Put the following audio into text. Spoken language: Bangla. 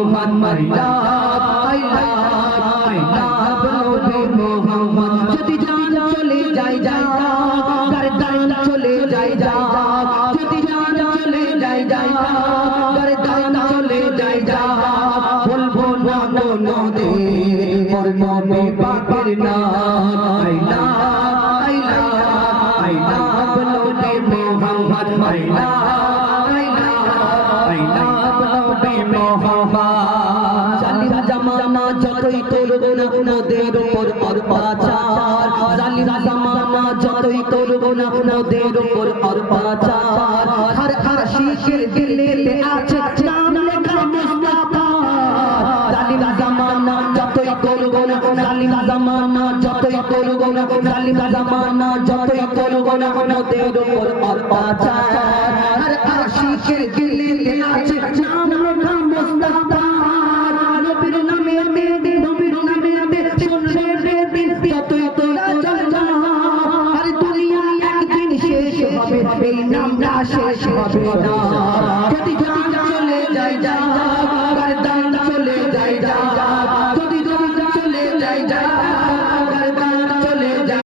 মোহাম্মদ আই লাভ নবী মোহাম্মদ যদি জান চলে যায় গর্দান চলে যায় যদি জান চলে যায় গর্দান চলে যায় বলবো না কোনো দিন মোর নবী পাকের নাম আই লাভ নবী মোহাম্মদ আই লাভ নবী মোহাম্মদ জালিম জামানা যতই করব না নদের উপর অত্যাচার জালিম জামানা যতই করব না নদের উপর অত্যাচার হর আশিকের দিলে আছে নাম লেখা মুস্তাফা জালিম জামানা যতই করব না জালিম জামানা যতই করব না জালিম জামানা যতই করব না নদের উপর অত্যাচার হর আশিকের দিলে আছে নাম লেখা মুস্তাফা নবীর নামে নবীর নামে শুনলে দিন যতই তোরা চলনা আর দুনিয়া একদিন শেষ হবে এই নামটা শেষ হবে না যদি জান চলে যায়